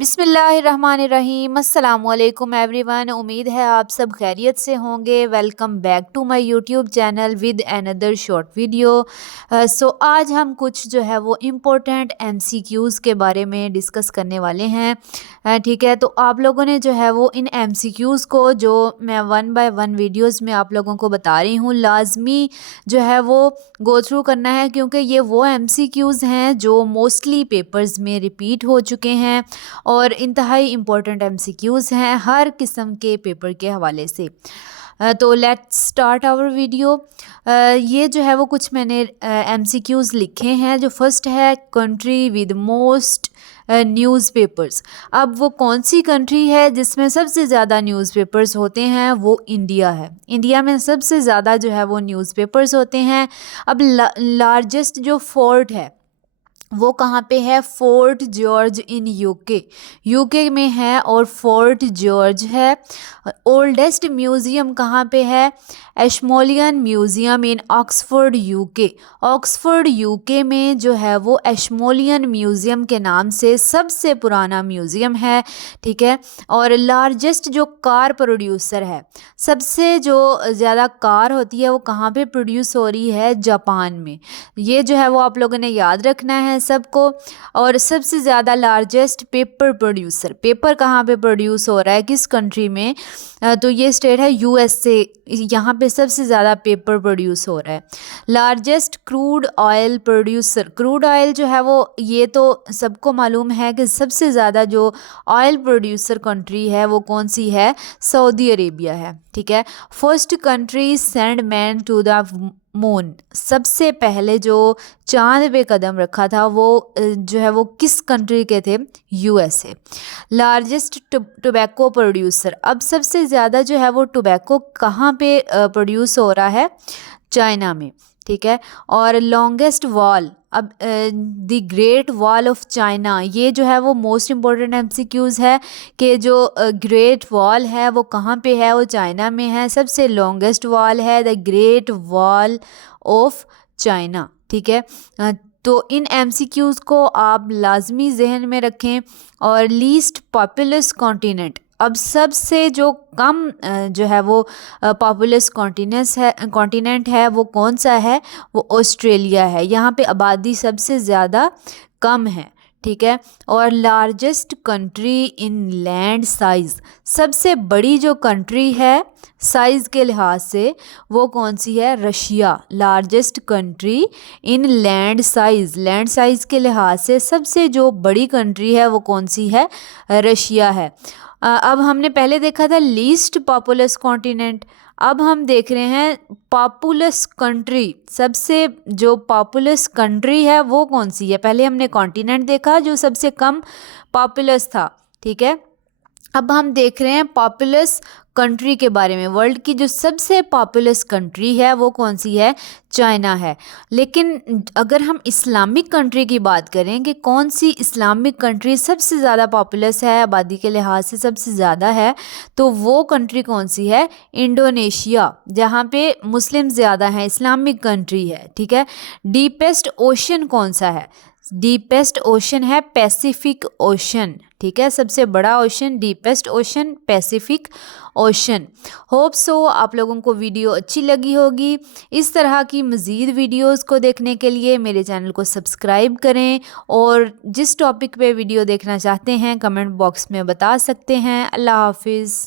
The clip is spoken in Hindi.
बिस्मिल्लाहिर्रहमानिर्रहीम। अस्सलामुअलैकुम एवरीवन। उम्मीद है आप सब खैरियत से होंगे। Welcome back to my YouTube channel with another short video. So आज हम कुछ जो है वो इम्पोर्टेंट एमसीक्यूज़ के बारे में डिस्कस करने वाले हैं। ठीक है, तो आप लोगों ने जो है वो इन एमसीक्यूज़ को जो मैं वन बाय वन वीडियोस में आप लोगों को बता रही हूँ लाजमी जो है वो गो थ्रू करना है, क्योंकि ये वो एमसीक्यूज़ हैं जो मोस्टली पेपर्स में रिपीट हो चुके हैं और इंतहाई इम्पोर्टेंट एमसीक्यूज़ हैं हर किस्म के पेपर के हवाले से। तो लेट्स स्टार्ट आवर वीडियो। ये जो है वो कुछ मैंने एमसीक्यूज़ लिखे हैं। जो फर्स्ट है, कंट्री विद मोस्ट न्यूज़पेपर्स। अब वो कौन सी कंट्री है जिसमें सबसे ज़्यादा न्यूज़पेपर्स होते हैं? वो इंडिया है। इंडिया में सबसे ज़्यादा जो है वो न्यूज़पेपर्स होते हैं। अब लार्जेस्ट जो फोर्ट है वो कहाँ पे है? Fort George in UK. UK में है और फोर्ट जॉर्ज है। ओल्डेस्ट म्यूज़ियम कहाँ पे है? एशमोलियन म्यूज़ियम इन ऑक्सफोर्ड यूके। ऑक्सफोर्ड यूके में जो है वो एशमोलियन म्यूज़ियम के नाम से सबसे पुराना म्यूज़ियम है। ठीक है, और लार्जेस्ट जो कार प्रोड्यूसर है, सबसे जो ज़्यादा कार होती है वो कहाँ पे प्रोड्यूस हो रही है? जापान में। ये जो है वो आप लोगों ने याद रखना है सबको। और सबसे ज़्यादा लार्जेस्ट पेपर प्रोड्यूसर, पेपर कहाँ पे प्रोड्यूस हो रहा है, किस कंट्री में? तो ये स्टेट है यूएसए। यहाँ पे सबसे ज़्यादा पेपर प्रोड्यूस हो रहा है। Largest crude oil producer, crude oil जो है वो ये तो सबको मालूम है कि सबसे ज़्यादा जो ऑयल प्रोड्यूसर कंट्री है वो कौन सी है? सऊदी अरेबिया है। ठीक है, first country send man to the moon, सबसे पहले जो चांद पे कदम रखा था वो जो है वो किस कंट्री के थे? यूएसए। लार्जेस्ट टोबैको प्रोड्यूसर, अब सबसे ज़्यादा जो है वो टोबैको कहाँ पे प्रोड्यूस हो रहा है? चाइना में। ठीक है, और लॉन्गेस्ट वॉल, अब the great wall of China, ये जो है वो मोस्ट इम्पोर्टेंट एमसीक्यूज़ है कि जो ग्रेट वॉल है वो कहाँ पे है? वो चाइना में है। सबसे लॉन्गेस्ट वॉल है the great wall of China. ठीक है, तो इन एमसीक्यूज़ को आप लाजमी जहन में रखें। और लीस्ट पॉपुलस कॉन्टिनेंट, अब सबसे जो कम जो है वो पॉपुलस कॉन्टिनेंट है वो कौन सा है? वो ऑस्ट्रेलिया है। यहाँ पे आबादी सबसे ज़्यादा कम है। ठीक है, और largest country in land size, सबसे बड़ी जो कंट्री है साइज़ के लिहाज से वो कौन सी है? Russia. Largest country in land size, land size के लिहाज से सबसे जो बड़ी कंट्री है वो कौन सी है? रशिया है। अब हमने पहले देखा था लीस्ट पॉपुलस कॉन्टिनेंट, अब हम देख रहे हैं पॉपुलस कंट्री, सबसे जो पॉपुलस कंट्री है वो कौन सी है? पहले हमने कॉन्टिनेंट देखा जो सबसे कम पॉपुलस था। ठीक है, अब हम देख रहे हैं पॉपुलस कंट्री के बारे में। वर्ल्ड की जो सबसे पॉपुलस कंट्री है वो कौन सी है? चाइना है। लेकिन अगर हम इस्लामिक कंट्री की बात करें कि कौन सी इस्लामिक कंट्री सबसे ज़्यादा पॉपुलस है, आबादी के लिहाज से सबसे ज़्यादा है, तो वो कंट्री कौन सी है? इंडोनेशिया, जहाँ पे मुस्लिम ज़्यादा हैं, इस्लामिक कंट्री है। ठीक है, डीपेस्ट ओशन कौन सा है? डीपेस्ट ओशन है पैसिफिक ओशन। ठीक है, सबसे बड़ा ocean, deepest ocean, Pacific ocean. Hope so आप लोगों को वीडियो अच्छी लगी होगी। इस तरह की मज़ीद वीडियोस को देखने के लिए मेरे चैनल को सब्सक्राइब करें, और जिस टॉपिक पे वीडियो देखना चाहते हैं कमेंट बॉक्स में बता सकते हैं। अल्लाह हाफिज़।